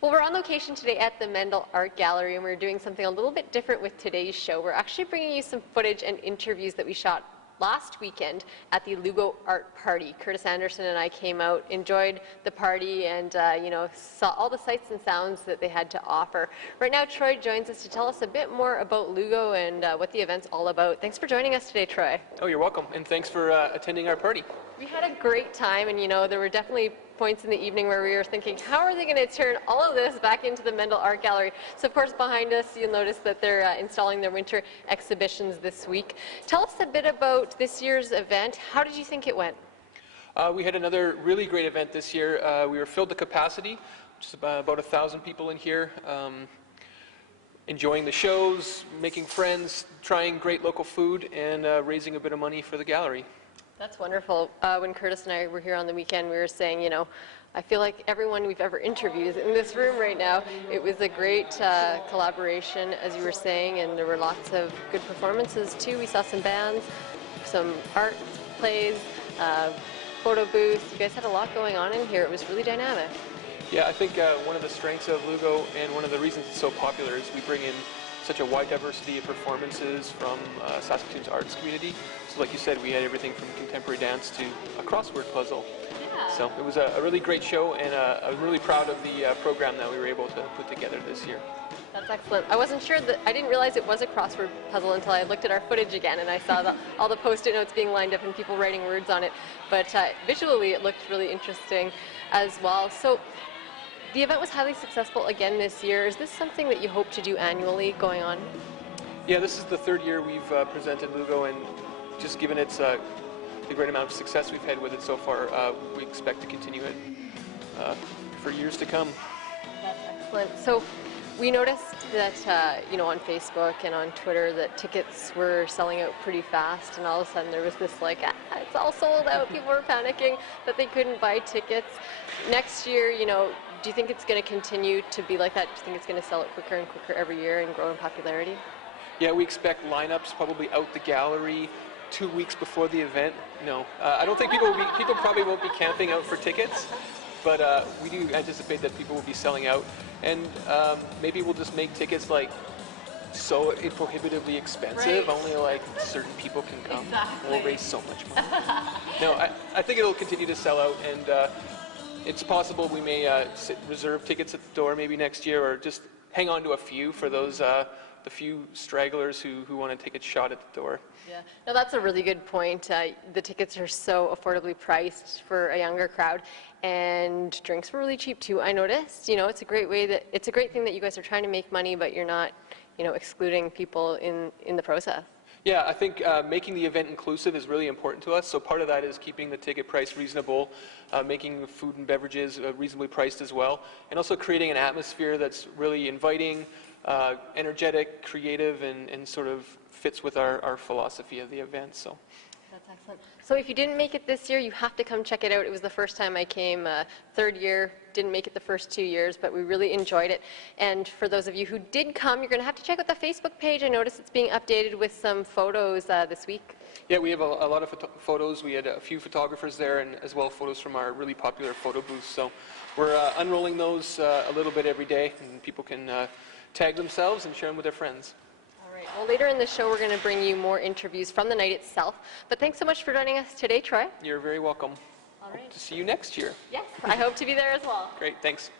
Well, we're on location today at the Mendel Art Gallery, and we're doing something a little bit different with today's show. We're actually bringing you some footage and interviews that we shot last weekend at the LUGO Art Party. Curtis Anderson and I came out, enjoyed the party, and saw all the sights and sounds that they had to offer. Right now, Troy joins us to tell us a bit more about LUGO and what the event's all about. Thanks for joining us today, Troy. Oh, you're welcome, and thanks for attending our party. We had a great time, and there were definitely points in the evening where we were thinking, how are they going to turn all of this back into the Mendel Art Gallery? So of course behind us you'll notice that they're installing their winter exhibitions this week. Tell us a bit about this year's event. How did you think it went? We had another really great event this year. We were filled to capacity, just about 1,000 people in here, enjoying the shows, making friends, trying great local food, and raising a bit of money for the gallery. That's wonderful. When Curtis and I were here on the weekend, we were saying, I feel like everyone we've ever interviewed is in this room right now. It was a great collaboration, as you were saying, and there were lots of good performances too. We saw some bands, some art plays, photo booths. You guys had a lot going on in here. It was really dynamic. Yeah, I think one of the strengths of LUGO and one of the reasons it's so popular is we bring in such a wide diversity of performances from Saskatoon's arts community. So like you said, we had everything from contemporary dance to a crossword puzzle. Yeah. So it was a really great show, and I'm really proud of the program that we were able to put together this year. That's excellent. I wasn't sure I didn't realize it was a crossword puzzle until I looked at our footage again and I saw all the post-it notes being lined up and people writing words on it. But visually it looked really interesting as well. So the event was highly successful again this year. Is this something that you hope to do annually going on? Yeah, this is the third year we've presented LUGO, and just given its the great amount of success we've had with it so far, we expect to continue it for years to come. That's excellent. So we noticed that on Facebook and on Twitter that tickets were selling out pretty fast, and all of a sudden there was this it's all sold out. People were panicking that they couldn't buy tickets. Next year, do you think it's going to continue to be like that? Do you think it's going to sell out quicker and quicker every year and grow in popularity? Yeah, we expect lineups probably out the gallery 2 weeks before the event. No, I don't think people probably won't be camping out for tickets, but we do anticipate that people will be selling out, and maybe we'll just make tickets so prohibitively expensive, right. Only certain people can come. Exactly. We'll raise so much money. No, I think it'll continue to sell out, and it's possible we may reserve tickets at the door maybe next year, or just hang on to a few for those the few stragglers who want to take a shot at the door. Yeah, no, that's a really good point. The tickets are so affordably priced for a younger crowd, and drinks were really cheap too. I noticed. It's a great thing that you guys are trying to make money, but you're not, excluding people in the process. Yeah, I think making the event inclusive is really important to us. So part of that is keeping the ticket price reasonable, making food and beverages reasonably priced as well, and also creating an atmosphere that's really inviting, energetic, creative, and sort of fits with our philosophy of the event. So. That's excellent. So if you didn't make it this year, you have to come check it out. It was the first time I came, third year, didn't make it the first 2 years, but we really enjoyed it. And for those of you who did come, you're going to have to check out the Facebook page. I noticed it's being updated with some photos this week. Yeah, we have a lot of photos. We had a few photographers there, and as well photos from our really popular photo booths. So we're unrolling those a little bit every day, and people can tag themselves and share them with their friends. Well, later in the show, we're going to bring you more interviews from the night itself. But thanks so much for joining us today, Troy. You're very welcome. All right. Hope to see you next year. Yes, I hope to be there as well. Great, thanks.